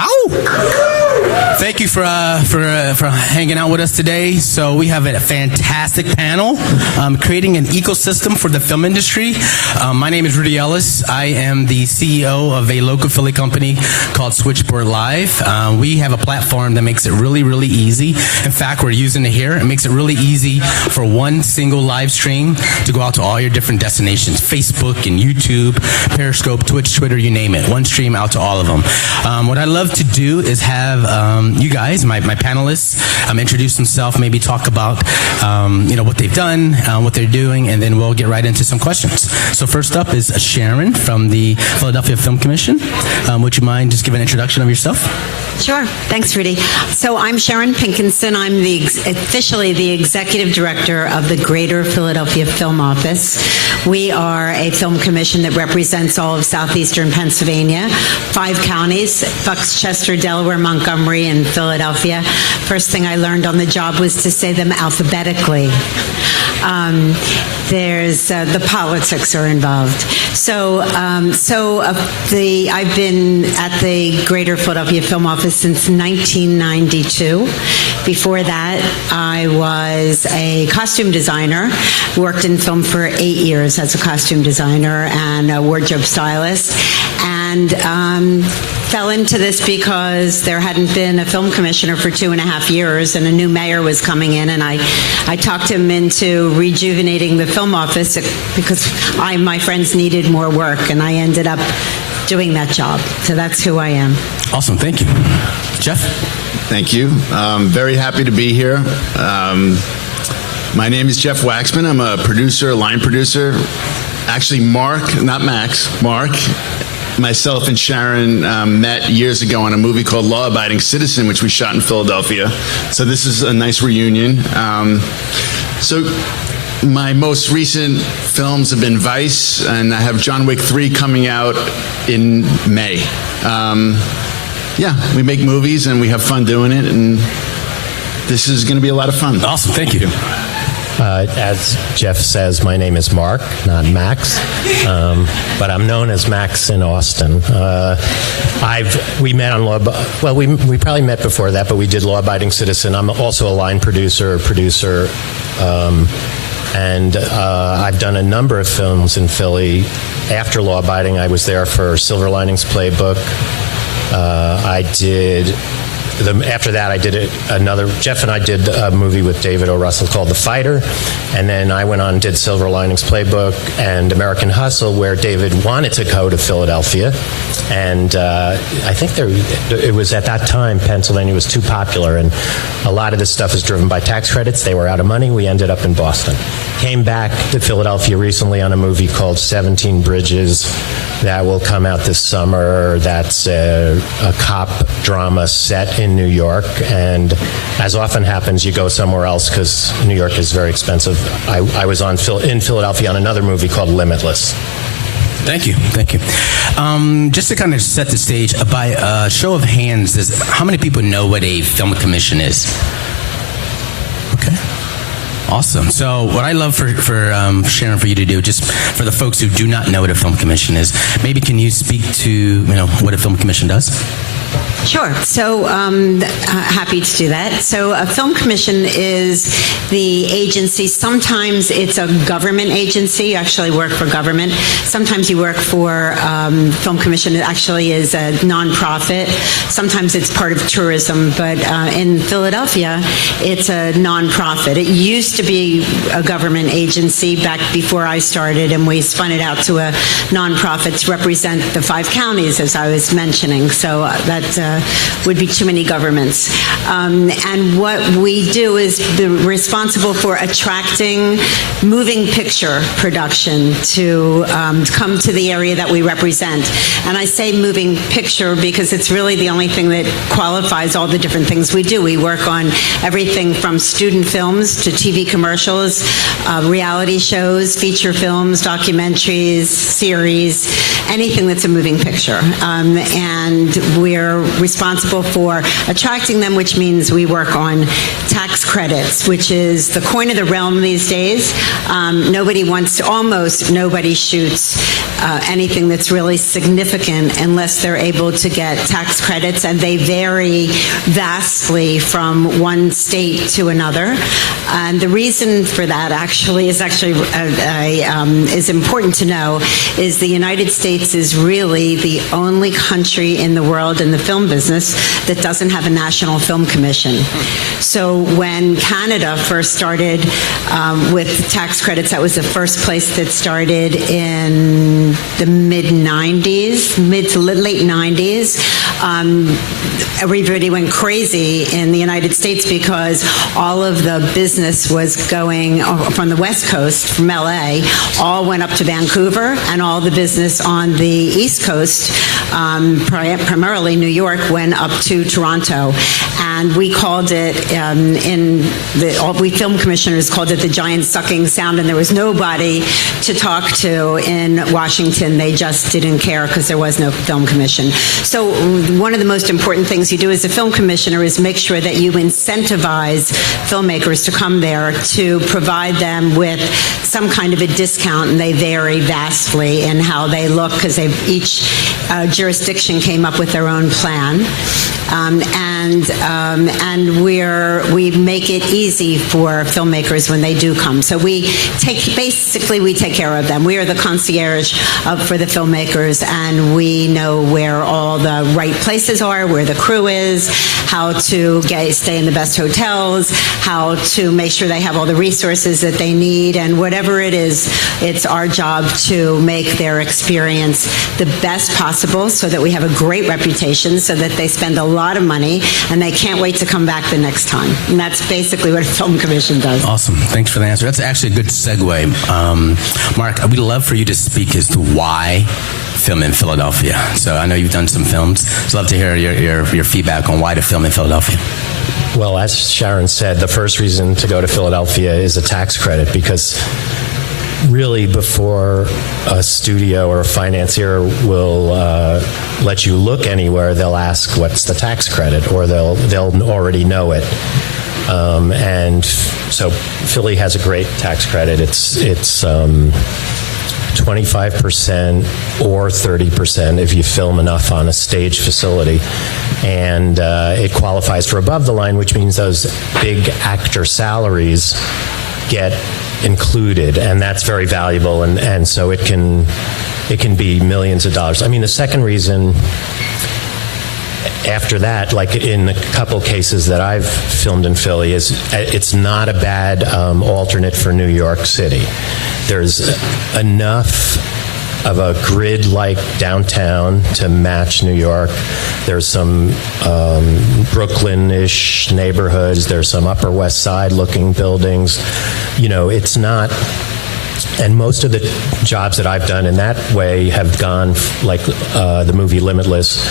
Ow! Thank you for hanging out with us today. So we have a fantastic panel, creating an ecosystem for the film industry. My name is Rudy Ellis. I am the CEO of a local Philly company called Switchboard Live. We have a platform that makes it really, really easy. In fact, we're using it here. It makes it really easy for one single live stream to go out to all your different destinations: Facebook and YouTube, Periscope, Twitch, Twitter, you name it. One stream out to all of them. What I love to do is have you guys, my panelists, introduce themselves, maybe talk about what they've done, what they're doing, and then we'll get right into some questions. So first up is Sharon from the Philadelphia Film Commission. Would you mind just giving an introduction of yourself? Sure. Thanks, Rudy. So I'm Sharon Pinkenson. I'm officially the Executive Director of the Greater Philadelphia Film Office. We are a film commission that represents all of southeastern Pennsylvania, 5 counties: Bucks, Chester, Delaware, Montgomery, and Philadelphia. First thing I learned on the job was to say them alphabetically. The politics are involved. I've been at the Greater Philadelphia Film Office since 1992. Before that, I was a costume designer, worked in film for 8 years as a costume designer and a wardrobe stylist, and fell into this because there hadn't been a film commissioner for 2.5 years, and a new mayor was coming in, and I talked him into rejuvenating the film office because my friends needed more work, and I ended up doing that job. So that's who I am. Awesome. Thank you. Jeff? Thank you. Very happy to be here. My name is Jeff Waxman. I'm a producer, line producer. Actually, Mark, not Max, Mark, myself and Sharon met years ago on a movie called Law Abiding Citizen, which we shot in Philadelphia. So this is a nice reunion. So my most recent films have been Vice, and I have John Wick 3 coming out in May. We make movies and we have fun doing it, and this is going to be a lot of fun. Awesome. Thank you. As Jeff says, my name is Mark, not Max, but I'm known as Max in Austin. We met on we probably met before that, but we did Law Abiding Citizen. I'm also a line producer, and I've done a number of films in Philly. After Law Abiding, I was there for Silver Linings Playbook. After that, I did Jeff and I did a movie with David O. Russell called The Fighter, and then I went on and did Silver Linings Playbook and American Hustle, where David wanted to go to Philadelphia, and I think it was at that time Pennsylvania was too popular, and a lot of this stuff is driven by tax credits. They were out of money. We ended up in Boston. Came back to Philadelphia recently on a movie called 17 Bridges that will come out this summer. That's a cop drama set in New York, and as often happens, you go somewhere else because New York is very expensive. I was in Philadelphia on another movie called Limitless. Thank you. Just to kind of set the stage, by a show of hands, how many people know what a film commission is? Okay. Awesome. So what I love for Sharon, for you to do, just for the folks who do not know what a film commission is, maybe can you speak to what a film commission does? Sure. So happy to do that. So a film commission is the agency. Sometimes it's a government agency. You actually work for government. Sometimes you work for film commission. It actually is a nonprofit. Sometimes it's part of tourism. But in Philadelphia, it's a nonprofit. It used to be a government agency back before I started, and we spun it out to a nonprofit to represent the 5 counties, as I was mentioning. So that would be too many governments. And what we do is responsible for attracting moving picture production to come to the area that we represent. And I say moving picture because it's really the only thing that qualifies all the different things we do. We work on everything from student films to TV commercials, reality shows, feature films, documentaries, series, anything that's a moving picture. And we're responsible for attracting them, which means we work on tax credits, which is the coin of the realm these days. Almost nobody shoots anything that's really significant unless they're able to get tax credits, and they vary vastly from one state to another. And the reason for that is important to know is the United States is really the only country in the world in the film business that doesn't have a national film commission. So when Canada first started with tax credits, that was the first place that started in the mid to late 90s. Everybody went crazy in the United States because all of the business was going from the West Coast, from LA, all went up to Vancouver, and all the business on the East Coast, primarily New York, went up to Toronto. And we called it, we film commissioners called it the giant sucking sound, and there was nobody to talk to in Washington. They just didn't care because there was no film commission. So one of the most important things you do as a film commissioner is make sure that you incentivize filmmakers to come there, to provide them with some kind of a discount, and they vary vastly in how they look because each jurisdiction came up with their own plan. And we make it easy for filmmakers when they do come. So we take care of them. We are the concierge for the filmmakers, and we know where all the right places are, where the crew is, how to stay in the best hotels, how to make sure they have all the resources that they need, and whatever it is, it's our job to make their experience the best possible so that we have a great reputation, so that they spend a lot of money and they can't wait to come back the next time. And that's basically what a film commission does. Awesome. Thanks for the answer. That's actually a good segue. Mark, we'd love for you to speak as to why film in Philadelphia. So I know you've done some films. I'd love to hear your feedback on why to film in Philadelphia. Well, as Sharon said, the first reason to go to Philadelphia is a tax credit, because really before a studio or a financier will let you look anywhere, they'll ask what's the tax credit, or they'll already know it. And so Philly has a great tax credit. It's 25% or 30% if you film enough on a stage facility. And it qualifies for above the line, which means those big actor salaries get included, and that's very valuable, and so it can be millions of dollars. I mean, the second reason after that, like in a couple cases that I've filmed in Philly, is it's not a bad alternate for New York City. There's enough of a grid-like downtown to match New York. There's some Brooklyn-ish neighborhoods. There's some Upper West Side-looking buildings. You know, it's not... And most of the jobs that I've done in that way have gone, like the movie Limitless.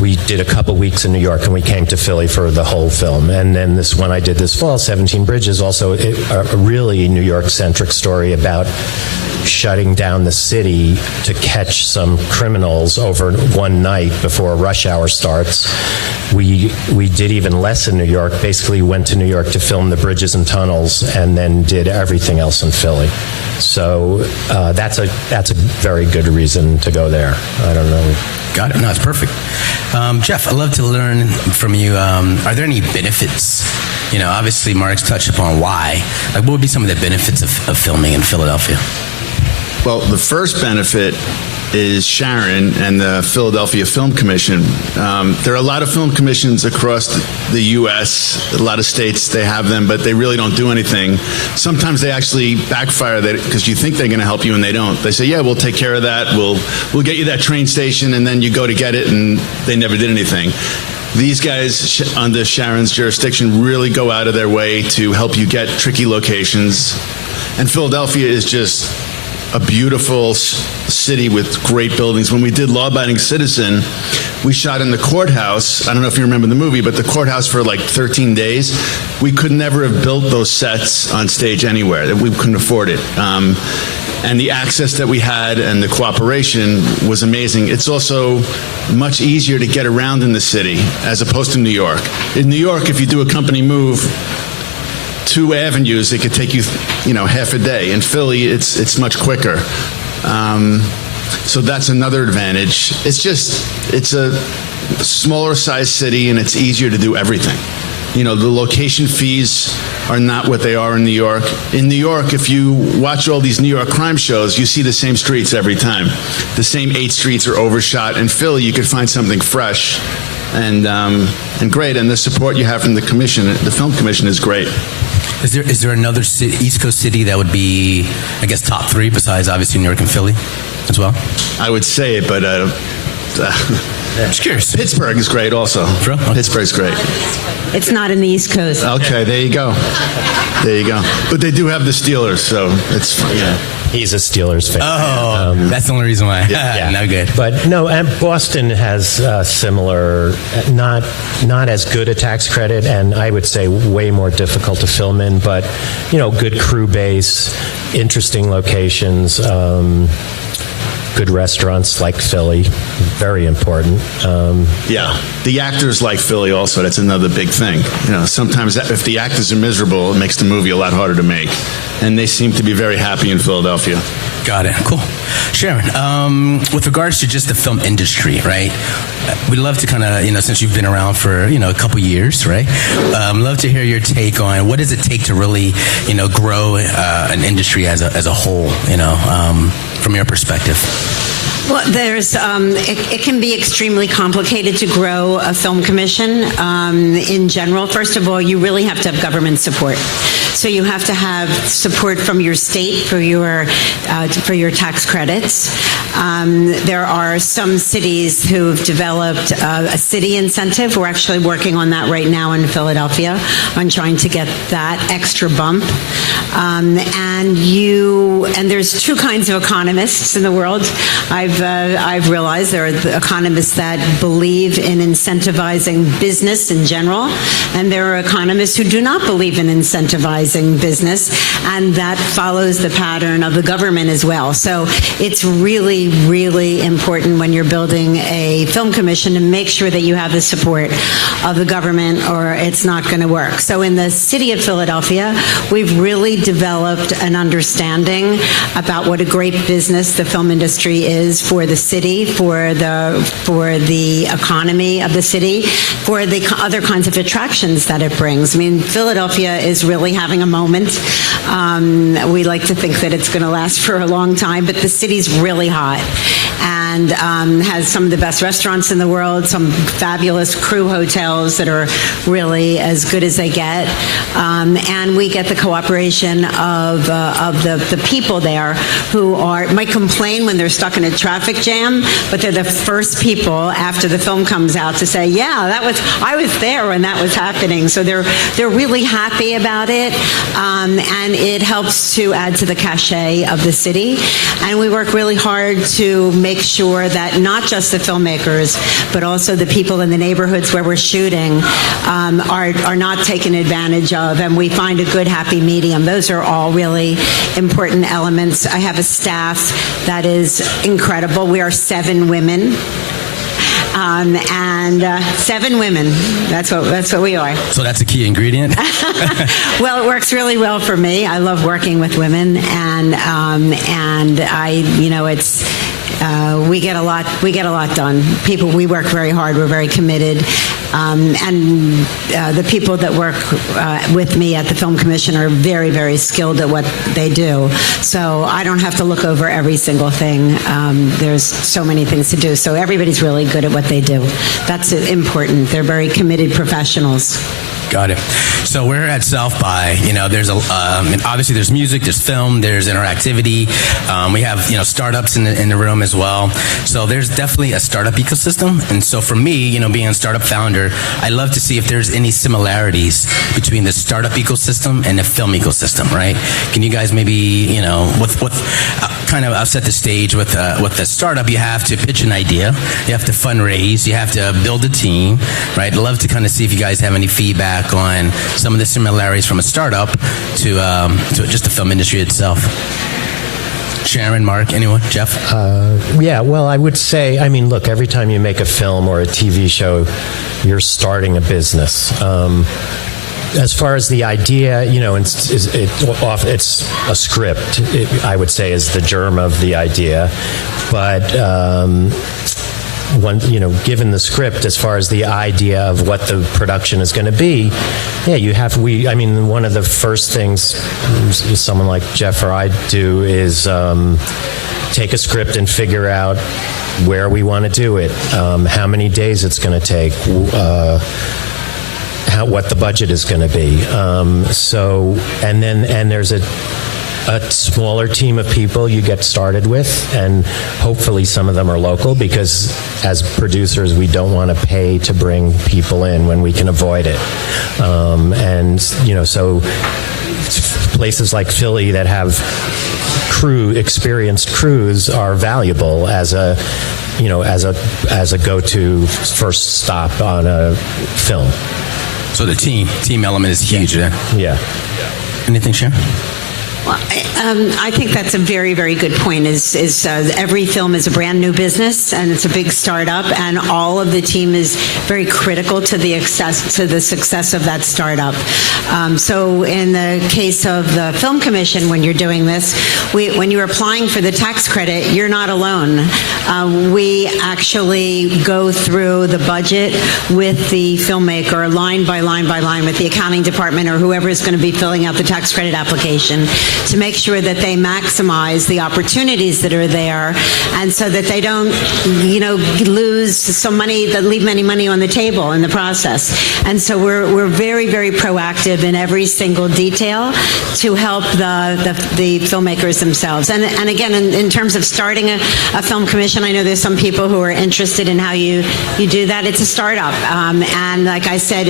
We did a couple weeks in New York, and we came to Philly for the whole film. And then this one I did this fall, 17 Bridges, also a really New York-centric story about shutting down the city to catch some criminals over one night before rush hour starts. We did even less in New York, basically went to New York to film the bridges and tunnels, and then did everything else in Philly. So that's a very good reason to go there. I don't know. Got it. No, it's perfect. Jeff, I'd love to learn from you. Are there any benefits? You know, obviously Mark's touched upon why. Like, what would be some of the benefits of filming in Philadelphia? Well, the first benefit is Sharon and the Philadelphia Film Commission. There are a lot of film commissions across the U.S., a lot of states, they have them, but they really don't do anything. Sometimes they actually backfire because you think they're going to help you and they don't. They say, yeah, we'll take care of that. We'll get you that train station, and then you go to get it, and they never did anything. These guys under Sharon's jurisdiction really go out of their way to help you get tricky locations. And Philadelphia is just a beautiful city with great buildings. When we did Law Abiding Citizen, we shot in the courthouse. I don't know if you remember the movie, but the courthouse for like 13 days. We could never have built those sets on stage anywhere. We couldn't afford it. and the access that we had and the cooperation was amazing. It's also much easier to get around in the city as opposed to New York. In New York, if you do a company move 2 avenues, it could take you, half a day. In Philly, it's much quicker. So that's another advantage. It's a smaller size city, and it's easier to do everything. The location fees are not what they are in New York. In New York, if you watch all these New York crime shows, you see the same streets every time. The same 8 streets are overshot. In Philly, you could find something fresh and great. And the support you have from the commission, the film commission, is great. Is there another East Coast city that would be, I guess, top 3 besides obviously New York and Philly as well? I would say it, but just curious. Pittsburgh is great also. Sure. Okay. Pittsburgh's great. It's not in the East Coast. Okay, there you go. But they do have the Steelers, so it's fine. Yeah. He's a Steelers fan. Oh, that's the only reason why. Yeah. No good. But no, and Boston has similar, not as good a tax credit, and I would say way more difficult to film in, but, good crew base, interesting locations, good restaurants like Philly, very important. The actors like Philly also. That's another big thing. Sometimes if the actors are miserable, it makes the movie a lot harder to make. And they seem to be very happy in Philadelphia. Got it. Cool. Sharon, with regards to just the film industry, right? We'd love to kind of, since you've been around for, a couple years, right? Love to hear your take on what does it take to really, grow an industry as a whole, from your perspective. Well, it can be extremely complicated to grow a film commission in general. First of all, you really have to have government support. So you have to have support from your state for your tax credits. There are some cities who've developed a city incentive. We're actually working on that right now in Philadelphia on trying to get that extra bump. And there's 2 kinds of economists in the world. I've realized there are the economists that believe in incentivizing business in general, and there are economists who do not believe in incentivizing business, and that follows the pattern of the government as well. So it's really, really important when you're building a film commission to make sure that you have the support of the government, or it's not going to work. So in the city of Philadelphia, we've really developed an understanding about what a great business the film industry is for the city, for the economy of the city, for the other kinds of attractions that it brings. I mean, Philadelphia is really having a moment. We like to think that it's going to last for a long time, but the city's really hot and has some of the best restaurants in the world, some fabulous crew hotels that are really as good as they get, and we get the cooperation of the people there who might complain when they're stuck in a traffic jam, but they're the first people after the film comes out to say, "Yeah, I was there when that was happening." So they're really happy about it, and it helps to add to the cachet of the city. And we work really hard to make sure that not just the filmmakers, but also the people in the neighborhoods where we're shooting are not taken advantage of, and we find a good happy medium. Those are all really important elements. I have a staff that is incredible. We are 7 women. And 7 women. That's what we are. So that's a key ingredient. Well, it works really well for me. I love working with women, and I, it's. We get a lot done. We work very hard. We're very committed, and the people that work with me at the Film Commission are very, very skilled at what they do. So I don't have to look over every single thing. There's so many things to do. So everybody's really good at what they do. That's important. They're very committed professionals. Got it. So we're at South by. There's obviously there's music, there's film, there's interactivity. We have startups in the room as well. So there's definitely a startup ecosystem. And so for me, being a startup founder, I love to see if there's any similarities between the startup ecosystem and the film ecosystem. Right? Can you guys maybe I'll set the stage with the startup. You have to pitch an idea, you have to fundraise, you have to build a team. Right? I'd love to kind of see if you guys have any feedback on some of the similarities from a startup to just the film industry itself. Sharon, Mark, anyone? Jeff? Yeah, well, I would say, I mean, look, every time you make a film or a TV show, you're starting a business. As far as the idea, it's a script, I would say, is the germ of the idea. But given the script, as far as the idea of what the production is going to be, one of the first things someone like Jeff or I do is take a script and figure out where we want to do it, how many days it's going to take, what the budget is going to be. And there's a smaller team of people you get started with, and hopefully some of them are local, because as producers we don't want to pay to bring people in when we can avoid it. So places like Philly that have experienced crews are valuable as a go-to first stop on a film. So the team element is huge. Yeah. Anything, Sharon? Well, I think that's a very, very good point. Is every film is a brand new business, and it's a big startup, and all of the team is very critical to the success of that startup. So in the case of the Film Commission, when you're doing this, when you're applying for the tax credit, you're not alone. We actually go through the budget with the filmmaker, line by line by line, with the accounting department or whoever is going to be filling out the tax credit application, to make sure that they maximize the opportunities that are there, and so that they don't, lose some money, that leave any money on the table in the process. And so we're very, very proactive in every single detail to help the filmmakers themselves. And again, in terms of starting a film commission, I know there's some people who are interested in how you do that. It's a startup, and like I said,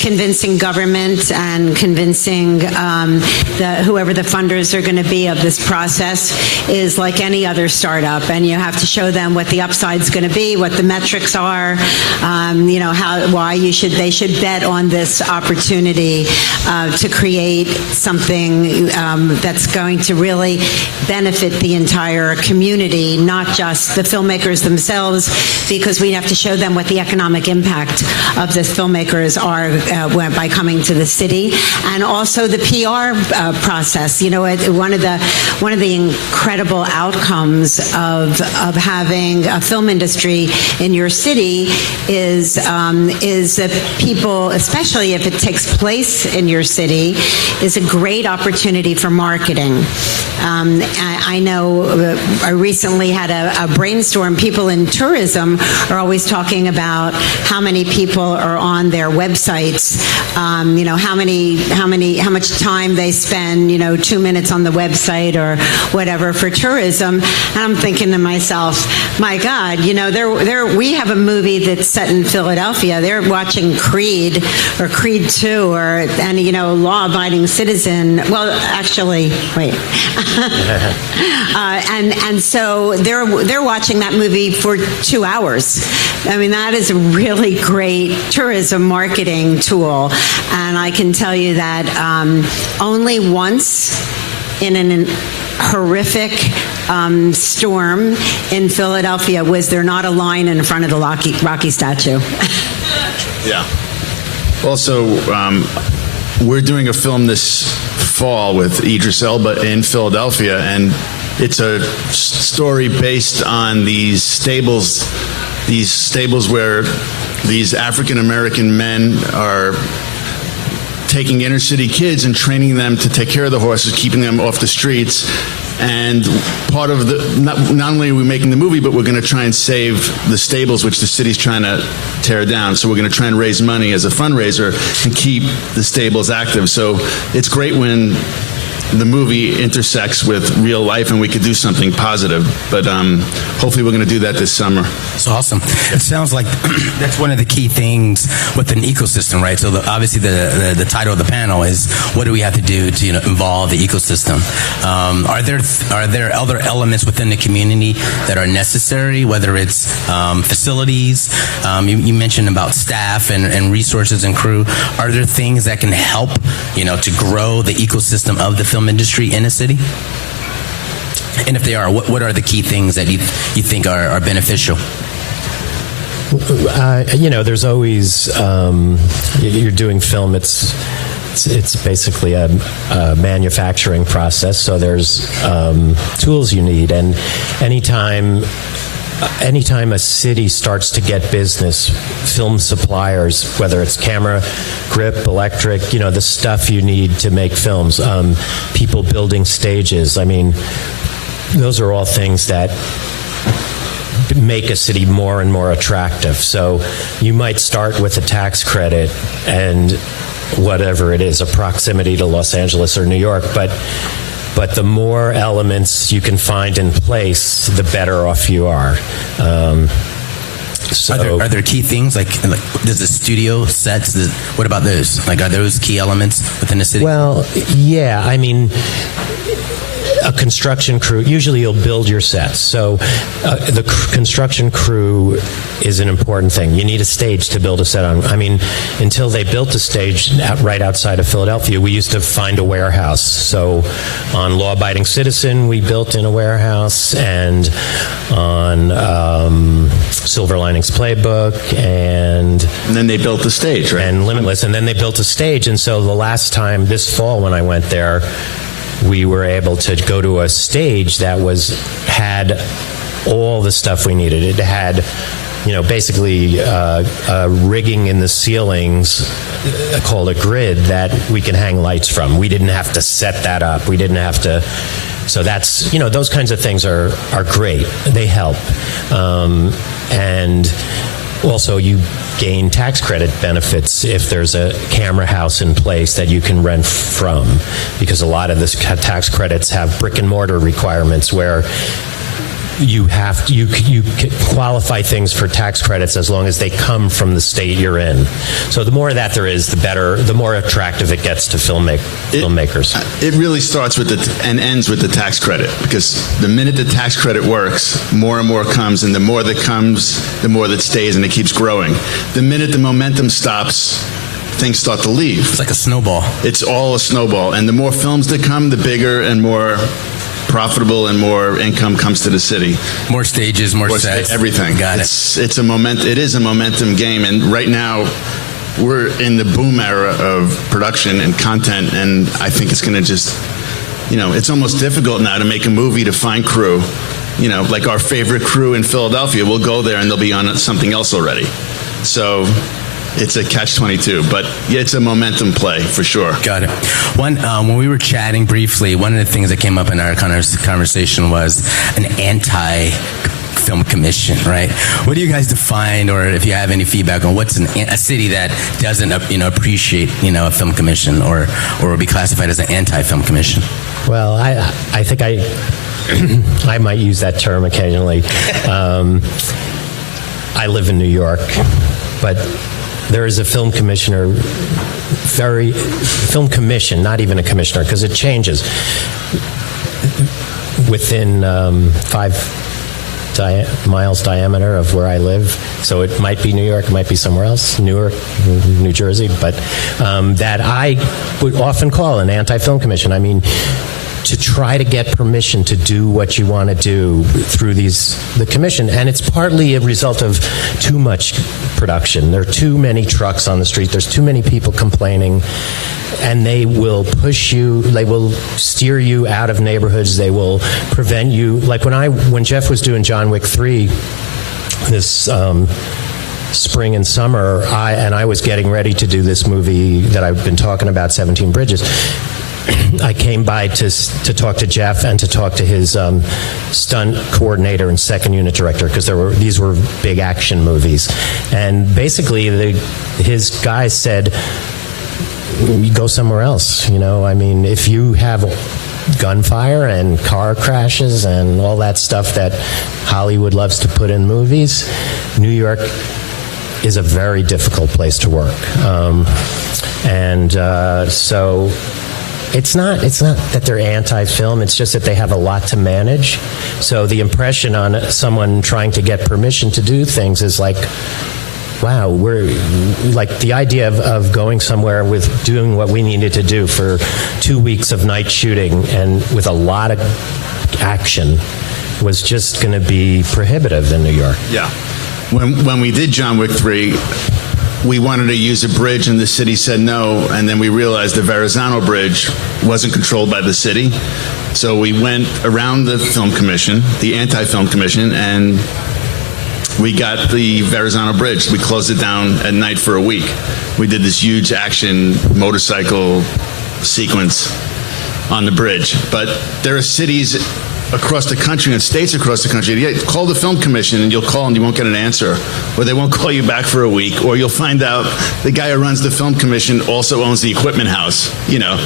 convincing government and convincing whoever the funders are going to be of this process is like any other startup, and you have to show them what the upside's going to be, what the metrics are, why they should bet on this opportunity to create something that's going to really benefit the entire community, not just the filmmakers themselves, because we have to show them what the economic impact of the filmmakers are by coming to the city, and also the PR process. One of the incredible outcomes of having a film industry in your city is that people, especially if it takes place in your city, is a great opportunity for marketing. I know I recently had a brainstorm. People in tourism are always talking about how many people are on their websites, how much time they spend, 2 minutes on the website or whatever for tourism. And I'm thinking to myself, my God, we have a movie that's set in Philadelphia. They're watching Creed or Creed 2 or Law-Abiding Citizen. Well, actually, wait. And so they're watching that movie for 2 hours. I mean, that is a really great tourism marketing tool. And I can tell you that only once in an horrific storm in Philadelphia was there not a line in front of the Rocky statue. Yeah. Also, we're doing a film this fall with Idris Elba in Philadelphia, and it's a story based on these stables where these African American men are taking inner city kids and training them to take care of the horses, keeping them off the streets. And part of not only are we making the movie, but we're going to try and save the stables, which the city's trying to tear down. So we're going to try and raise money as a fundraiser and keep the stables active. So it's great when the movie intersects with real life and we could do something positive. But hopefully we're going to do that this summer. That's awesome. It sounds like that's one of the key things with an ecosystem, right? So obviously the title of the panel is, what do we have to do to involve the ecosystem? Are there other elements within the community that are necessary, whether it's facilities? You mentioned about staff and resources and crew. Are there things that can help, to grow the ecosystem of the film industry in a city? And if they are, what are the key things that you think are beneficial? There's always you're doing film. It's basically a manufacturing process. So there's tools you need, and anytime a city starts to get business, film suppliers, whether it's camera, grip, electric, the stuff you need to make films, people building stages. I mean, those are all things that make a city more and more attractive. So you might start with a tax credit and whatever it is, a proximity to Los Angeles or New York, but the more elements you can find in place, the better off you are. Are there key things like does the studio sets? What about those? Like, are those key elements within the city? Well, yeah. I mean, a construction crew, usually you'll build your sets. So the construction crew is an important thing. You need a stage to build a set on. I mean, until they built a stage right outside of Philadelphia, we used to find a warehouse. So on Law Abiding Citizen, we built in a warehouse, and on Silver Linings Playbook, and then they built the stage, right? And Limitless, and then they built a stage. And so the last time, this fall when I went there, we were able to go to a stage that had all the stuff we needed. It had, basically rigging in the ceilings called a grid that we can hang lights from. We didn't have to set that up. We didn't have to. So that's, those kinds of things are great. They help. And also you gain tax credit benefits if there's a camera house in place that you can rent from, because a lot of this tax credits have brick and mortar requirements where you qualify things for tax credits as long as they come from the state you're in. So the more of that there is, the better, the more attractive it gets to filmmakers. It really starts with and ends with the tax credit, because the minute the tax credit works, more and more comes, and the more that comes, the more that stays, and it keeps growing. The minute the momentum stops, things start to leave. It's like a snowball. It's all a snowball, and the more films that come, the bigger and more profitable and more income comes to the city. More stages, more sets, everything. Got it. It's a moment. It is a momentum game, and right now we're in the boom era of production and content, and I think it's going to just, it's almost difficult now to make a movie to find crew. Like our favorite crew in Philadelphia, we'll go there and they'll be on something else already. So it's a catch-22, but it's a momentum play for sure. Got it. When we were chatting briefly, one of the things that came up in our conversation was an anti-film commission, right? What do you guys define, or if you have any feedback on what's a city that doesn't, appreciate, a film commission, or would be classified as an anti-film commission? Well, I think I might use that term occasionally. I live in New York, but there is a film commissioner, film commission, not even a commissioner, because it changes within 5 miles diameter of where I live. So it might be New York, it might be somewhere else, Newark, New Jersey, but that I would often call an anti-film commission. I mean, to try to get permission to do what you want to do through the commission. And it's partly a result of too much production. There are too many trucks on the street. There's too many people complaining. And they will push you, they will steer you out of neighborhoods. They will prevent you. Like when Jeff was doing John Wick 3, this spring and summer, I was getting ready to do this movie that I've been talking about, 17 Bridges. I came by to talk to Jeff and to talk to his stunt coordinator and second unit director, because these were big action movies. And basically his guys said, you go somewhere else. I mean, if you have gunfire and car crashes and all that stuff that Hollywood loves to put in movies, New York is a very difficult place to work. So it's not that they're anti-film, it's just that they have a lot to manage. So the impression on someone trying to get permission to do things is like, wow, we're like the idea of going somewhere with doing what we needed to do for 2 weeks of night shooting and with a lot of action was just going to be prohibitive in New York. Yeah. When we did John Wick 3, we wanted to use a bridge and the city said no, and then we realized the Verrazano Bridge wasn't controlled by the city. So we went around the film commission, the anti-film commission, and we got the Verrazano Bridge. We closed it down at night for a week. We did this huge action motorcycle sequence on the bridge. But there are cities across the country and states across the country. Yeah, call the film commission and you'll call and you won't get an answer, or they won't call you back for a week, or you'll find out the guy who runs the film commission also owns the equipment house. You know,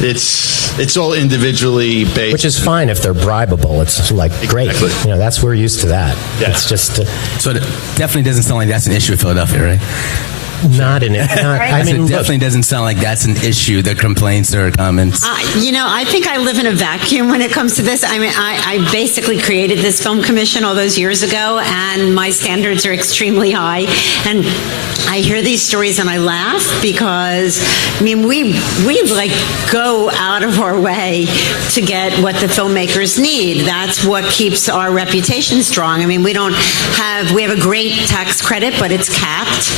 it's all individually based, Which is fine if they're bribable. It's like great. Exactly. You know, that's we're used to that. Yeah. It's just So it definitely doesn't sound like that's an issue in Philadelphia, right? not in it. I mean, It definitely doesn't sound like that's an issue, the complaints or comments. I think I live in a vacuum when it comes to this. I mean, I basically created this film commission all those years ago, and my standards are extremely high. And I hear these stories and I laugh because, I mean, we like go out of our way to get what the filmmakers need. That's what keeps our reputation strong. I mean, we have a great tax credit, but it's capped.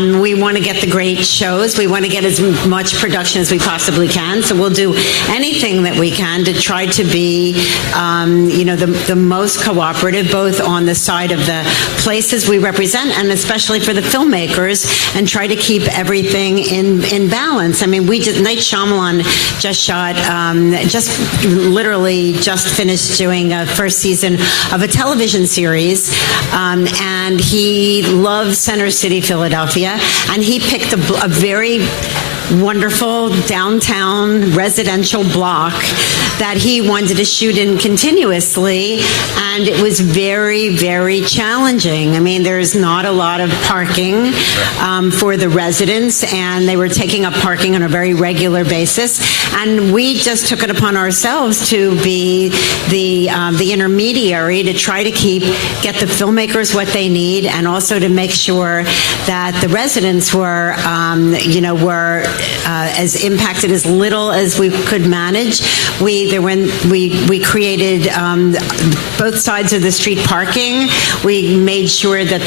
We want to get the great shows. We want to get as much production as we possibly can. So we'll do anything that we can to try to be, the most cooperative, both on the side of the places we represent and especially for the filmmakers, and try to keep everything in balance. I mean, Night Shyamalan just finished doing a first season of a television series, and he loves Center City, Philadelphia. And he picked a very wonderful downtown residential block that he wanted to shoot in continuously, and it was very, very challenging. I mean, there's not a lot of parking for the residents, and they were taking up parking on a very regular basis, and we just took it upon ourselves to be the intermediary to try to get the filmmakers what they need, and also to make sure that the residents were as impacted as little as we could manage. We created both sides of the street parking. We made sure that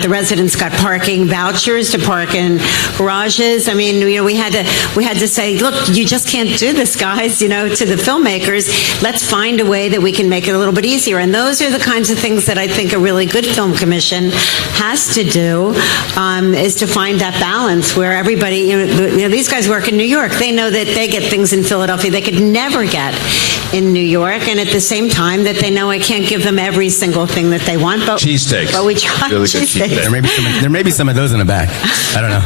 the residents got parking vouchers to park in garages. I mean, we had to say, look, you just can't do this, guys. To the filmmakers, let's find a way that we can make it a little bit easier. And those are the kinds of things that I think a really good film commission has to do, is to find that balance where everybody, these guys work in New York. They know that they get things in Philadelphia they could never get in New York, and at the same time that they know I can't give them every single thing that they want. But cheesesteaks. But we try really good cheesesteaks. There may be some of those in the back. I don't know.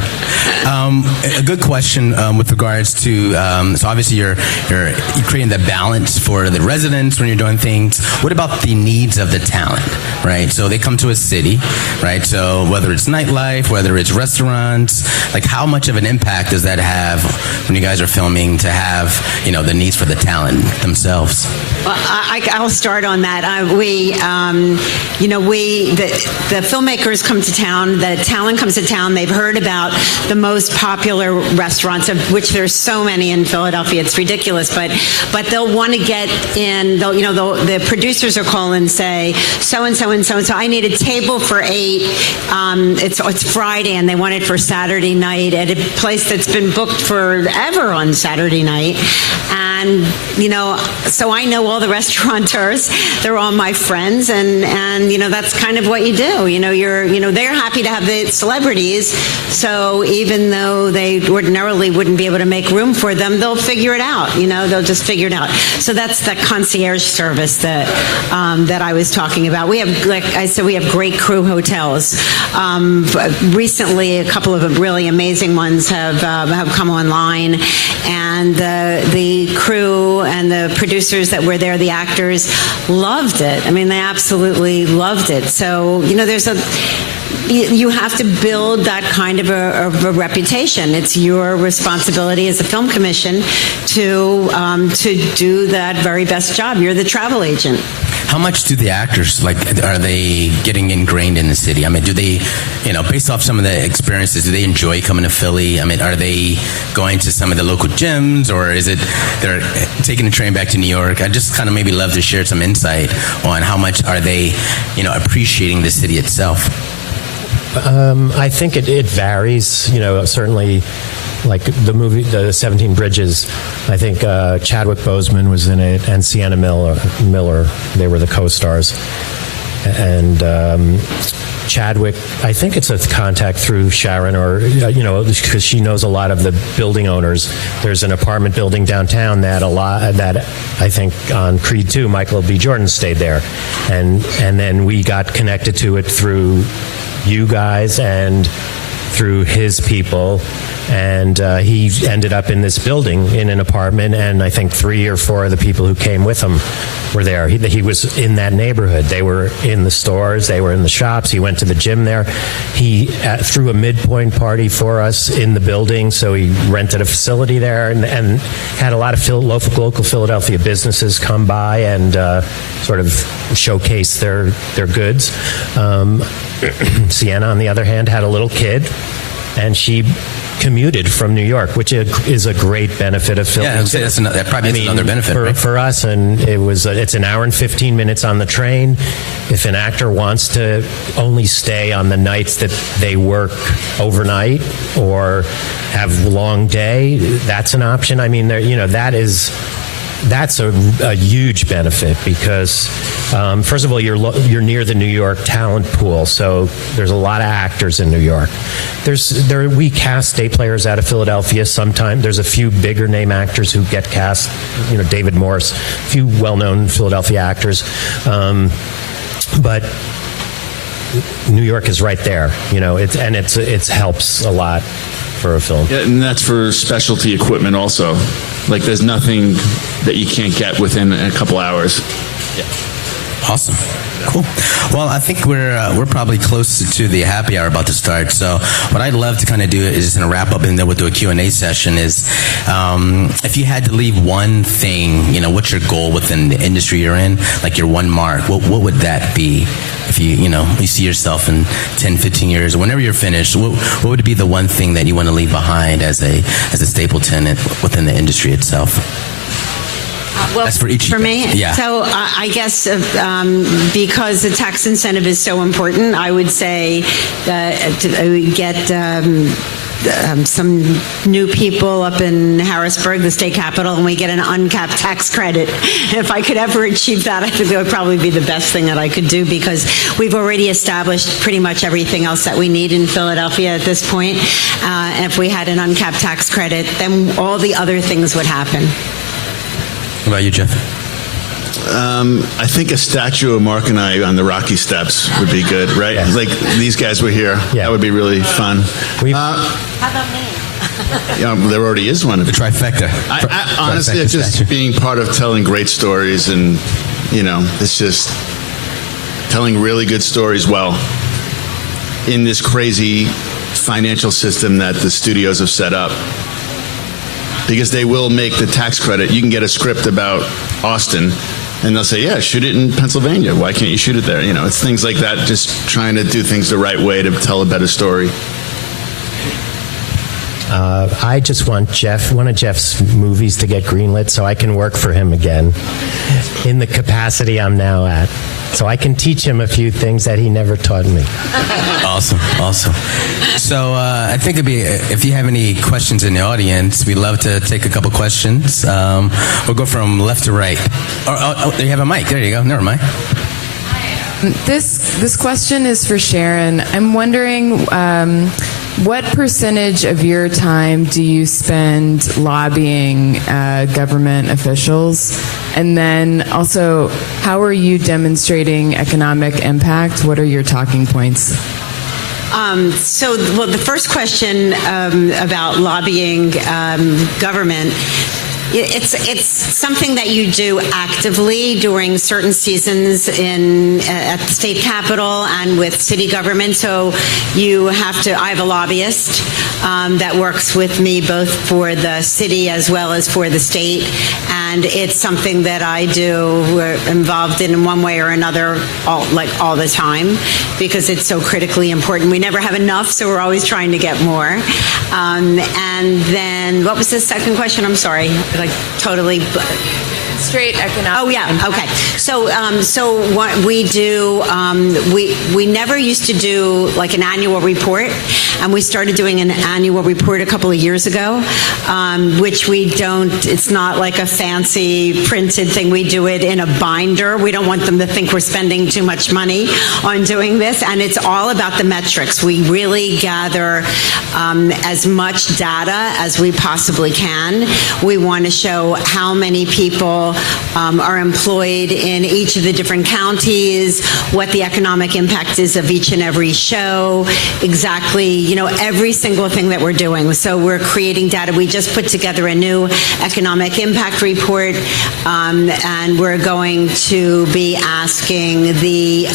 A good question with regards to so obviously you're creating the balance for the residents when you're doing things. What about the needs of the talent, right? So they come to a city, right? So whether it's nightlife, whether it's restaurants, like how much of an impact does that have when you guys are filming to have the needs for the talent themselves? Well, I'll start on that. The filmmakers come to town, the talent comes to town. They've heard about the most popular restaurants, of which there's so many in Philadelphia. It's ridiculous, but they'll want to get in. The producers will call and say, so and so and so and so. I need a table for 8. It's Friday, and they want it for Saturday night at a place that's been booked forever on Saturday night. And so I know all the restaurateurs. They're all my friends, and that's kind of what you do. They're happy to have the celebrities. So even though they ordinarily wouldn't be able to make room for them, they'll figure it out. They'll just figure it out. So that's the concierge service that I was talking about. We have, like I said, we have great crew hotels. Recently, a couple of really amazing ones have come online, and the crew and the producers that were there, the actors, loved it. I mean, they absolutely loved it. So, you have to build that kind of a reputation. It's your responsibility as a film commission to do that very best job. You're the travel agent. How much do the actors, are they getting ingrained in the city? I mean, do they, based off some of the experiences, do they enjoy coming to Philly? I mean, are they going to some of the local gyms, or is it they're taking the train back to New York? I just kind of maybe love to share some insight on how much are they, appreciating the city itself. I think it varies. Certainly, like the movie, the 17 Bridges, I think Chadwick Boseman was in it, and Sienna Miller. They were the co-stars. And Chadwick, I think it's a contact through Sharon, or, because she knows a lot of the building owners. There's an apartment building downtown that I think on Creed 2, Michael B. Jordan stayed there. And then we got connected to it through you guys and through his people. And he ended up in this building in an apartment, and I think 3 or 4 of the people who came with him were there. He was in that neighborhood. They were in the stores. They were in the shops. He went to the gym there. He threw a midpoint party for us in the building, so he rented a facility there and had a lot of local Philadelphia businesses come by and sort of showcase their goods. Sienna, on the other hand, had a little kid, and she commuted from New York, which is a great benefit of Philly. Yeah, that probably is another benefit for us. And it's an hour and 15 minutes on the train. If an actor wants to only stay on the nights that they work overnight or have a long day, that's an option. I mean, that's a huge benefit because, first of all, you're near the New York talent pool, so there's a lot of actors in New York. We cast day players out of Philadelphia. Sometimes there's a few bigger name actors who get cast. David Morse, a few well-known Philadelphia actors, but New York is right there. It helps a lot for a film. Yeah, and that's for specialty equipment also. Like, there's nothing that you can't get within a couple hours. Yeah. Awesome. Cool. Well, I think we're probably close to the happy hour about to start. So what I'd love to kind of do is just wrap up, and then we'll do a Q&A session. Is if you had to leave one thing, what's your goal within the industry you're in, like your one mark, what would that be? If you see yourself in 10, 15 years, or whenever you're finished, what would be the one thing that you want to leave behind as a staple tenant within the industry itself? Well, that's for me, yeah. So I guess because the tax incentive is so important, I would say we get some new people up in Harrisburg, the state capital, and we get an uncapped tax credit. If I could ever achieve that, I think that would probably be the best thing that I could do, because we've already established pretty much everything else that we need in Philadelphia at this point. And if we had an uncapped tax credit, then all the other things would happen. What about you, Jeff? I think a statue of Mark and I on the Rocky Steps would be good, right? Yeah. Like, these guys were here. Yeah. That would be really fun. How about me? Yeah, there already is one. The trifecta. I honestly, it's just being part of telling great stories, and, it's just telling really good stories well in this crazy financial system that the studios have set up. Because they will make the tax credit. You can get a script about Austin, and they'll say, yeah, shoot it in Pennsylvania. Why can't you shoot it there? It's things like that, just trying to do things the right way to tell a better story. I just want one of Jeff's movies to get greenlit so I can work for him again in the capacity I'm now at. So I can teach him a few things that he never taught me. Awesome. So I think it'd be, if you have any questions in the audience, we'd love to take a couple questions. We'll go from left to right. Oh, you have a mic. There you go. Never mind. This question is for Sharon. I'm wondering, what percentage of your time do you spend lobbying government officials? And then also, how are you demonstrating economic impact? What are your talking points? The first question about lobbying government, It's something that you do actively during certain seasons at the state capitol and with city government. So I have a lobbyist that works with me both for the city as well as for the state. And it's something that I do, we're involved in one way or another all the time because it's so critically important. We never have enough, so we're always trying to get more. And then, what was the second question? I'm sorry, totally. Straight economic. Oh yeah. Okay. So what we do, we never used to do like an annual report, and we started doing an annual report a couple of years ago, which we don't. It's not like a fancy printed thing. We do it in a binder. We don't want them to think we're spending too much money on doing this, and it's all about the metrics. We really gather as much data as we possibly can. We want to show how many people are employed in each of the different counties, what the economic impact is of each and every show, exactly, every single thing that we're doing. So we're creating data. We just put together a new economic impact report, and we're going to be asking the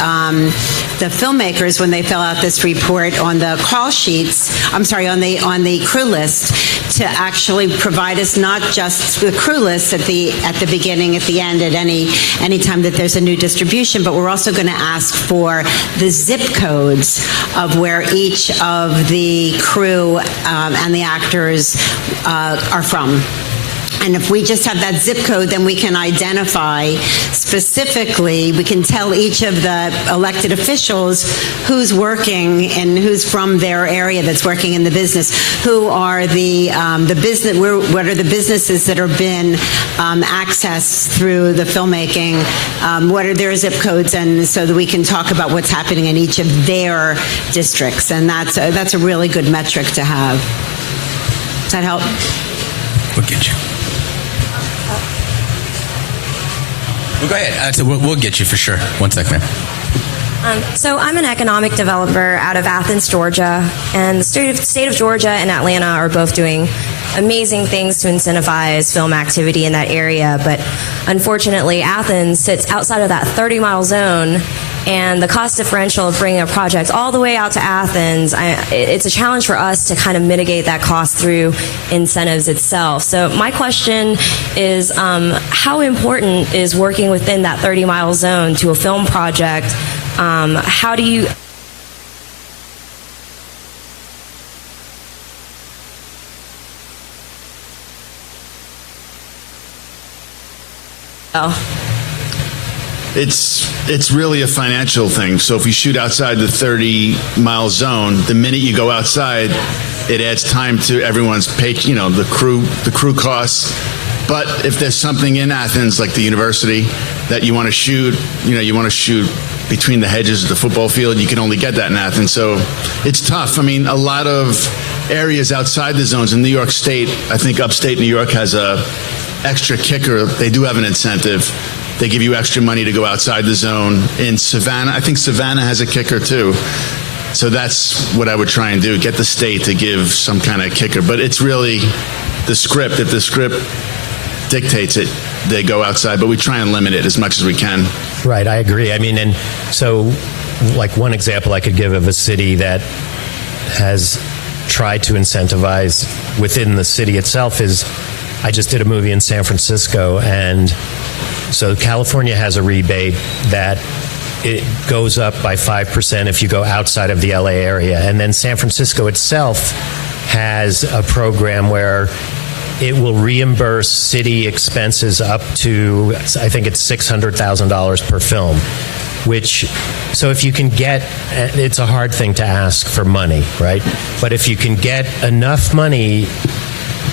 filmmakers when they fill out this report on the call sheets, on the crew list, to actually provide us not just the crew list at the beginning, at the end, at any time that there's a new distribution, but we're also going to ask for the zip codes of where each of the crew and the actors are from. And if we just have that zip code, then we can identify specifically, we can tell each of the elected officials who's working and who's from their area that's working in the business, who are the business, what are the businesses that are been accessed through the filmmaking, what are their zip codes, and so that we can talk about what's happening in each of their districts. And that's a really good metric to have. Does that help? We'll get you. Well, go ahead. We'll get you for sure. One sec, ma'am. So I'm an economic developer out of Athens, Georgia, and the state of Georgia and Atlanta are both doing amazing things to incentivize film activity in that area. But unfortunately, Athens sits outside of that 30-mile zone, and the cost differential of bringing a project all the way out to Athens, it's a challenge for us to kind of mitigate that cost through incentives itself. So my question is, how important is working within that 30-mile zone to a film project? How do you... It's really a financial thing. So if you shoot outside the 30-mile zone, the minute you go outside, it adds time to everyone's pay, the crew costs. But if there's something in Athens, like the university, that you want to shoot, you want to shoot between the hedges of the football field, you can only get that in Athens. So it's tough. I mean, a lot of areas outside the zones in New York State, I think upstate New York has a extra kicker. They do have an incentive. They give you extra money to go outside the zone. In Savannah, I think Savannah has a kicker too. So that's what I would try and do, get the state to give some kind of kicker. But it's really the script. If the script dictates it, they go outside, but we try and limit it as much as we can. Right, I agree. I mean, and so like one example I could give of a city that has tried to incentivize within the city itself is, I just did a movie in San Francisco, and so California has a rebate that it goes up by 5% if you go outside of the LA area. And then San Francisco itself has a program where it will reimburse city expenses up to, I think it's $600,000 per film, so if you can get, it's a hard thing to ask for money, right? But if you can get enough money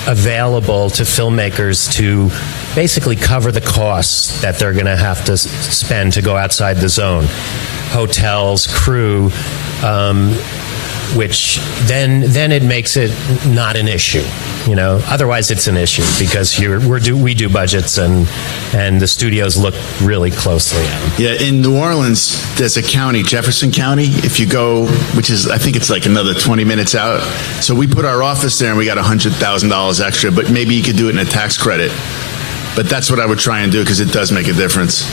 available to filmmakers to basically cover the costs that they're going to have to spend to go outside the zone, hotels, crew, which then it makes it not an issue. Otherwise it's an issue because we do budgets and the studios look really closely at them. Yeah, in New Orleans, there's a county, Jefferson County, if you go, which is, I think it's like another 20 minutes out. So we put our office there and we got $100,000 extra, but maybe you could do it in a tax credit. But that's what I would try and do because it does make a difference.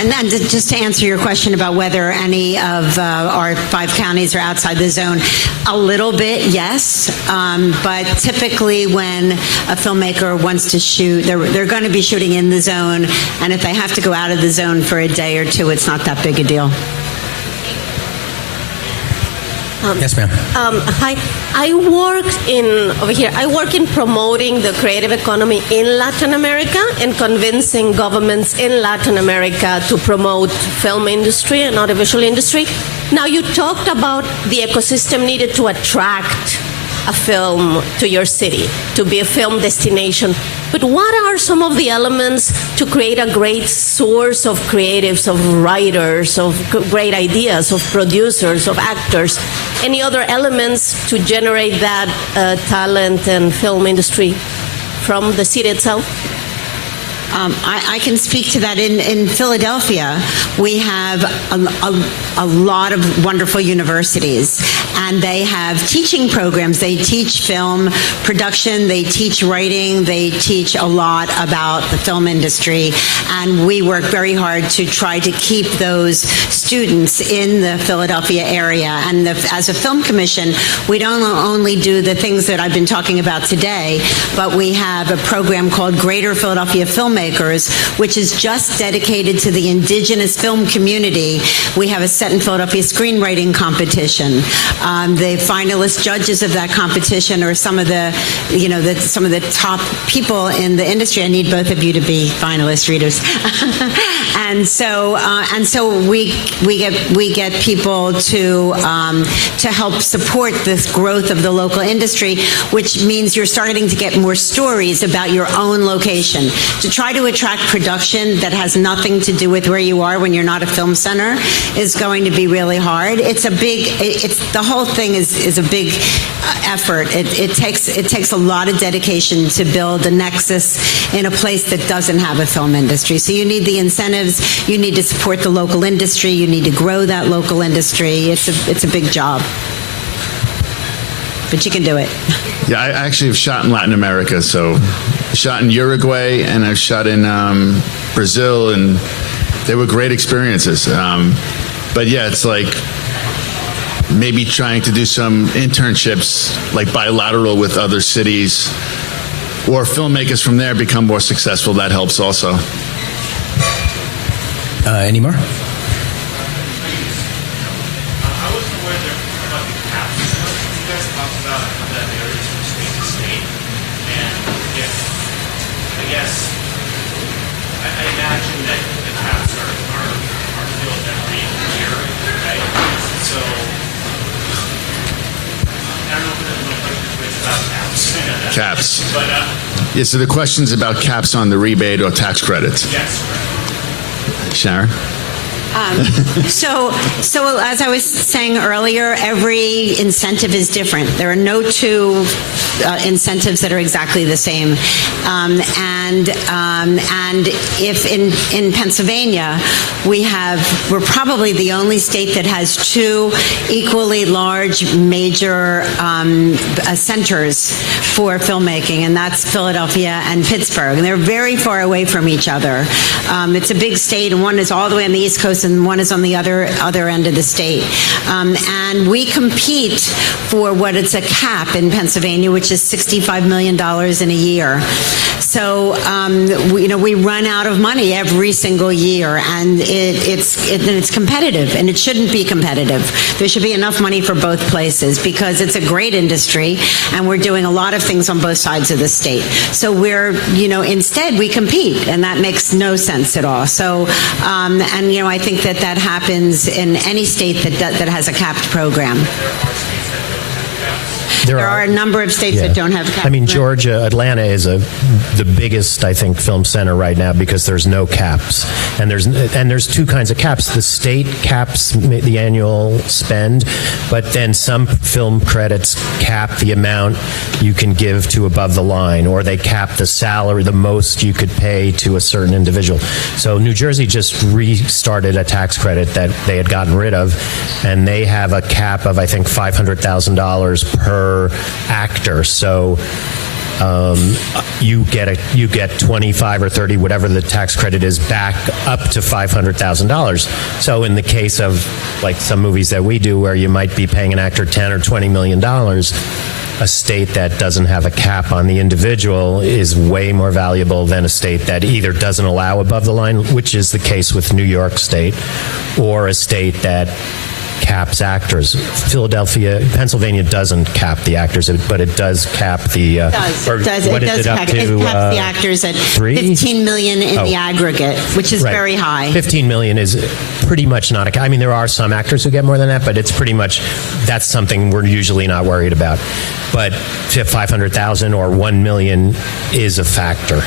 And then just to answer your question about whether any of our 5 counties are outside the zone, a little bit, yes. But typically when a filmmaker wants to shoot, they're going to be shooting in the zone. And if they have to go out of the zone for a day or two, it's not that big a deal. Yes, ma'am. Hi. I work in promoting the creative economy in Latin America and convincing governments in Latin America to promote film industry and audiovisual industry. Now, you talked about the ecosystem needed to attract a film to your city, to be a film destination. But what are some of the elements to create a great source of creatives, of writers, of great ideas, of producers, of actors? Any other elements to generate that talent and film industry from the city itself? I can speak to that. In Philadelphia, we have a lot of wonderful universities, and they have teaching programs. They teach film production, they teach writing, they teach a lot about the film industry, and we work very hard to try to keep those students in the Philadelphia area. And as a film commission, we don't only do the things that I've been talking about today, but we have a program called Greater Philadelphia Filmmakers, which is just dedicated to the indigenous film community. We have a Set in Philadelphia screenwriting competition. The finalist judges of that competition are some of the top people in the industry. I need both of you to be finalist readers. and so we get people to help support this growth of the local industry, which means you're starting to get more stories about your own location. To try to attract production that has nothing to do with where you are when you're not a film center is going to be really hard. The whole thing is a big effort. It takes a lot of dedication to build a nexus in a place that doesn't have a film industry. So you need the incentives, you need to support the local industry, you need to grow that local industry. It's a big job. But you can do it. Yeah, I actually have shot in Latin America, so I shot in Uruguay and I've shot in Brazil, and they were great experiences. But yeah, it's like maybe trying to do some internships, like bilateral with other cities, or filmmakers from there become more successful. That helps also. Any more? Caps. Yeah, so the question's about caps on the rebate or tax credits. Yes. Sharon? So as I was saying earlier, every incentive is different. There are no two incentives that are exactly the same. And if in Pennsylvania, we're probably the only state that has two equally large major centers for filmmaking, and that's Philadelphia and Pittsburgh. And they're very far away from each other. It's a big state, and one is all the way on the East Coast, and one is on the other end of the state. And we compete for what it's a cap in Pennsylvania, which is $65 million in a year. So we run out of money every single year, and it's competitive, and it shouldn't be competitive. There should be enough money for both places because it's a great industry, and we're doing a lot of things on both sides of the state. So instead we compete, and that makes no sense at all. So, I think that happens in any state that has a capped program. There are a number of states that don't have caps. I mean, Georgia, Atlanta is the biggest, I think, film center right now because there's no caps, and there's two kinds of caps. The state caps the annual spend, but then some film credits cap the amount you can give to above the line, or they cap the salary, the most you could pay to a certain individual. So New Jersey just restarted a tax credit that they had gotten rid of, and they have a cap of, I think, $500,000 per actor. So you get 25 or 30, whatever the tax credit is, back up to $500,000. So in the case of like some movies that we do, where you might be paying an actor $10 or $20 million, a state that doesn't have a cap on the individual is way more valuable than a state that either doesn't allow above the line, which is the case with New York State, or a state that caps actors. Pennsylvania doesn't cap the actors, but it does cap the. It caps the actors at $15 million in the aggregate, which is very high. $15 million is pretty much not a cap. I mean, there are some actors who get more than that, but it's pretty much, that's something we're usually not worried about. But $500,000 or $1 million is a factor.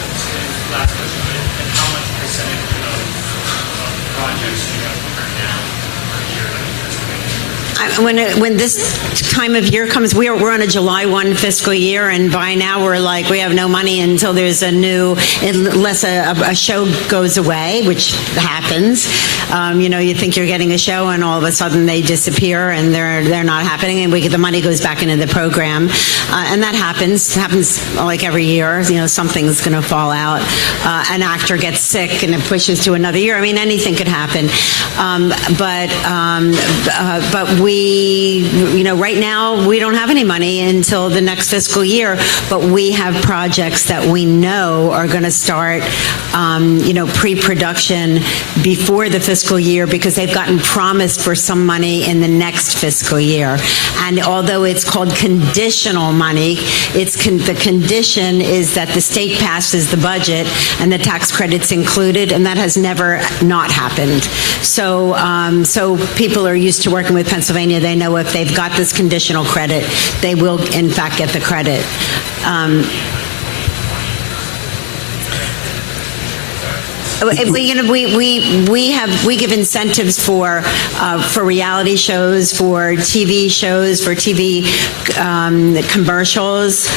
When this time of year comes, we're on a July 1 fiscal year, and by now we're like, we have no money until there's unless a show goes away, which happens. You think you're getting a show, and all of a sudden they disappear, and they're not happening, and the money goes back into the program, and that happens. It happens like every year. Something's going to fall out. An actor gets sick, and it pushes to another year. I mean, anything could happen. But right now we don't have any money until the next fiscal year, but we have projects that we know are going to start, pre-production before the fiscal year, because they've gotten promised for some money in the next fiscal year. And although it's called conditional money, the condition is that the state passes the budget and the tax credit's included, and that has never not happened. So people are used to working with Pennsylvania. They know if they've got this conditional credit, they will in fact get the credit. We give incentives for reality shows, for TV shows, for TV commercials,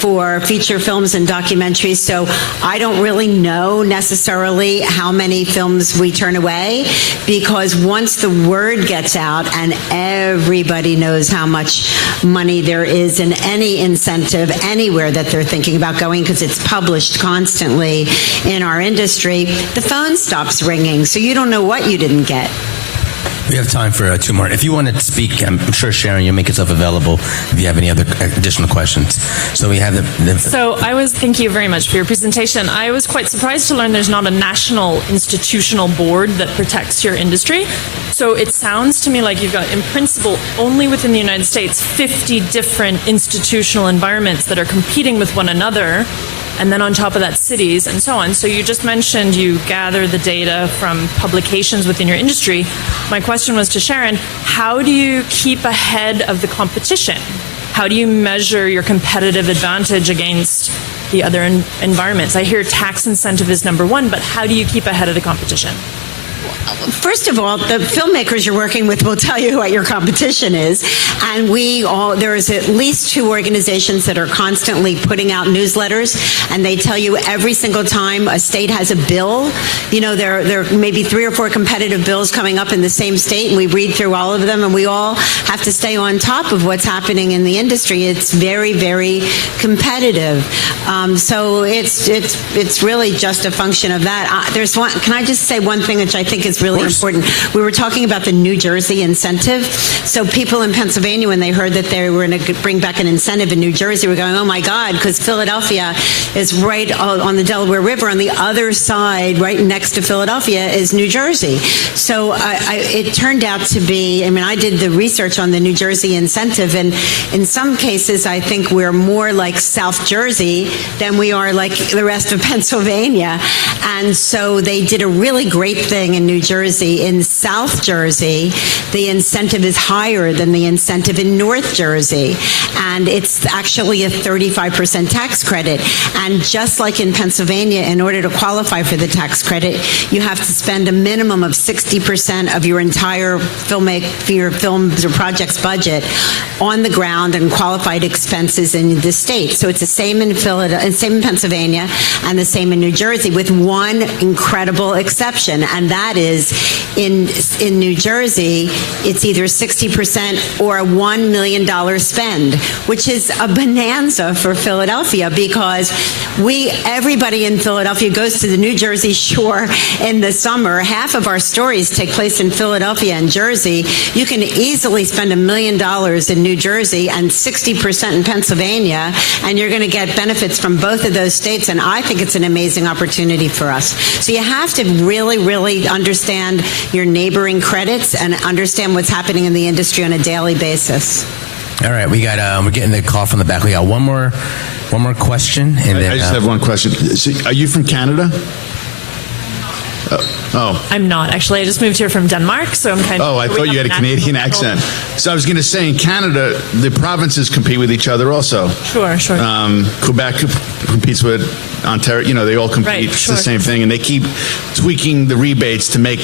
for feature films and documentaries. So I don't really know necessarily how many films we turn away, because once the word gets out and everybody knows how much money there is in any incentive anywhere that they're thinking about going, because it's published constantly in our industry, the phone stops ringing, so you don't know what you didn't get. We have time for two more. If you want to speak, I'm sure, Sharon, you'll make yourself available if you have any other additional questions. So we have thank you very much for your presentation. I was quite surprised to learn there's not a national institutional board that protects your industry. So it sounds to me like you've got, in principle, only within the United States, 50 different institutional environments that are competing with one another, and then on top of that, cities and so on. So you just mentioned you gather the data from publications within your industry. My question was to Sharon, how do you keep ahead of the competition? How do you measure your competitive advantage against the other environments? I hear tax incentive is number one, but how do you keep ahead of the competition? First of all, the filmmakers you're working with will tell you what your competition is. And there is at least 2 organizations that are constantly putting out newsletters, and they tell you every single time a state has a bill, there may be 3 or 4 competitive bills coming up in the same state, and we read through all of them, and we all have to stay on top of what's happening in the industry. It's very, very competitive. So it's really just a function of that. Can I just say one thing which I think is really important? We were talking about the New Jersey incentive. So people in Pennsylvania, when they heard that they were going to bring back an incentive in New Jersey, were going, oh my God, because Philadelphia is right on the Delaware River. On the other side, right next to Philadelphia, is New Jersey. So it turned out to be, I did the research on the New Jersey incentive, and in some cases, I think we're more like South Jersey than we are like the rest of Pennsylvania. And so they did a really great thing in New Jersey. In South Jersey, the incentive is higher than the incentive in North Jersey. And it's actually a 35% tax credit. And just like in Pennsylvania, in order to qualify for the tax credit, you have to spend a minimum of 60% of your entire films or projects budget on the ground and qualified expenses in the state. So it's the same in same in Pennsylvania and the same in New Jersey, with one incredible exception, and that is in New Jersey, it's either 60% or a $1 million spend, which is a bonanza for Philadelphia, because everybody in Philadelphia goes to the New Jersey shore in the summer. Half of our stories take place in Philadelphia and Jersey. You can easily spend $1 million in New Jersey and 60% in Pennsylvania, and you're going to get benefits from both of those states, and I think it's an amazing opportunity for us. So you have to really, really understand your neighboring credits and understand what's happening in the industry on a daily basis. All right, we're getting the call from the back. We got one more question, and then I just have one question. So, are you from Canada? Oh. I'm not, actually. I just moved here from Denmark, so I'm kind of... Oh, I thought you had a Canadian accent. So I was going to say, in Canada, the provinces compete with each other also. Sure. Quebec competes with Ontario. They all compete. Right, it's sure. the same thing, and they keep tweaking the rebates to make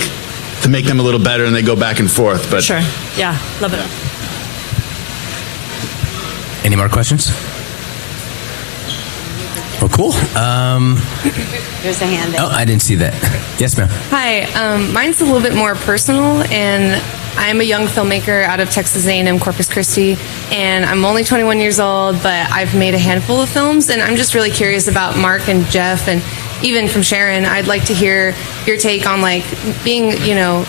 them a little better, and they go back and forth. But Sure. Yeah, love it. any more questions? Well, cool. There's a hand there. Oh, I didn't see that. Yes, ma'am. Hi, mine's a little bit more personal, and I'm a young filmmaker out of Texas A&M Corpus Christi, and I'm only 21 years old, but I've made a handful of films, and I'm just really curious about Mark and Jeff, and even from Sharon. I'd like to hear your take on, like, being,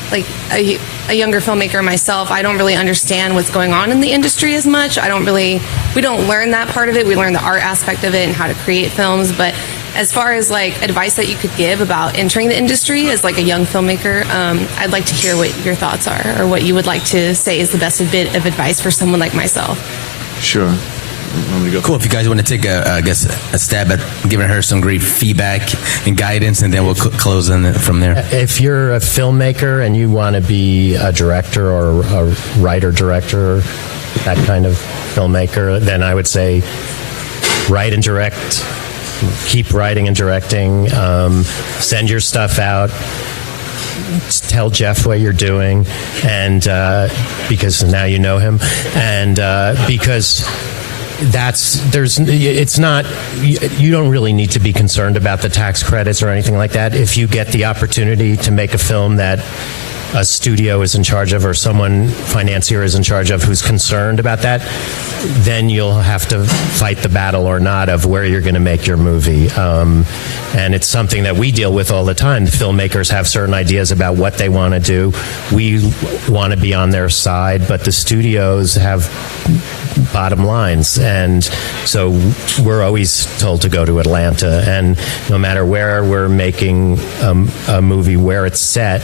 like a younger filmmaker myself. I don't really understand what's going on in the industry as much. We don't learn that part of it. We learn the art aspect of it and how to create films, but as far as like advice that you could give about entering the industry as like a young filmmaker, I'd like to hear what your thoughts are, or what you would like to say is the best bit of advice for someone like myself. Sure. Want me to go? Cool. If you guys want to take a stab at giving her some great feedback and guidance, and then we'll close in from there. If you're a filmmaker and you want to be a director or a writer-director, that kind of filmmaker, then I would say write and direct. Keep writing and directing. Send your stuff out. Tell Jeff what you're doing, and because now you know him, and because it's not, you don't really need to be concerned about the tax credits or anything like that. If you get the opportunity to make a film that a studio is in charge of, or financier is in charge of, who's concerned about that, then you'll have to fight the battle or not of where you're going to make your movie. And it's something that we deal with all the time. The filmmakers have certain ideas about what they want to do. We want to be on their side, but the studios have bottom lines, and so we're always told to go to Atlanta, and no matter where we're making a movie, where it's set,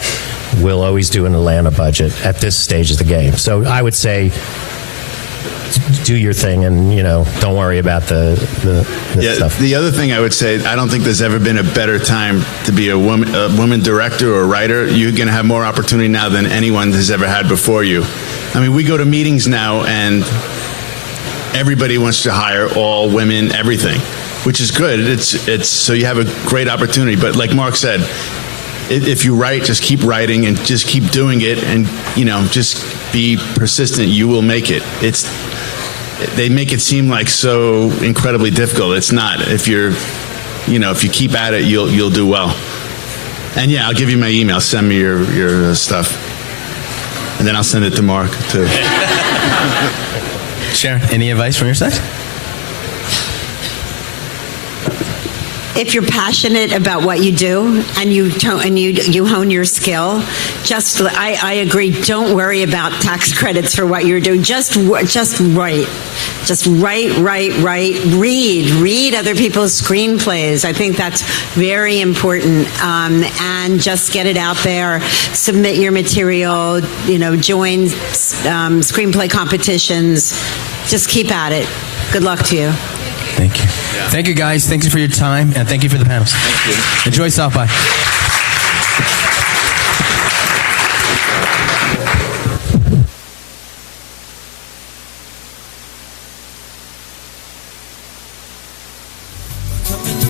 we'll always do an Atlanta budget at this stage of the game. So I would say do your thing, and don't worry about the stuff. The other thing I would say, I don't think there's ever been a better time to be a woman director or writer. You're going to have more opportunity now than anyone has ever had before you. I mean, we go to meetings now, and everybody wants to hire all women, everything, which is good. It's so you have a great opportunity. But like Mark said, if you write, just keep writing and just keep doing it, and just be persistent. You will make it. They make it seem like so incredibly difficult. It's not. If you keep at it, you'll do well. And yeah, I'll give you my email. Send me your stuff, and then I'll send it to Mark too. Sharon, any advice from your side? If you're passionate about what you do and you hone your skill, I agree. Don't worry about tax credits for what you're doing. Just write. Just write. Read other people's screenplays. I think that's very important. And just get it out there. Submit your material. Join screenplay competitions. Just keep at it. Good luck to you. Thank you. Thank you, guys. Thank you for your time, and thank you for the panels. Enjoy South by.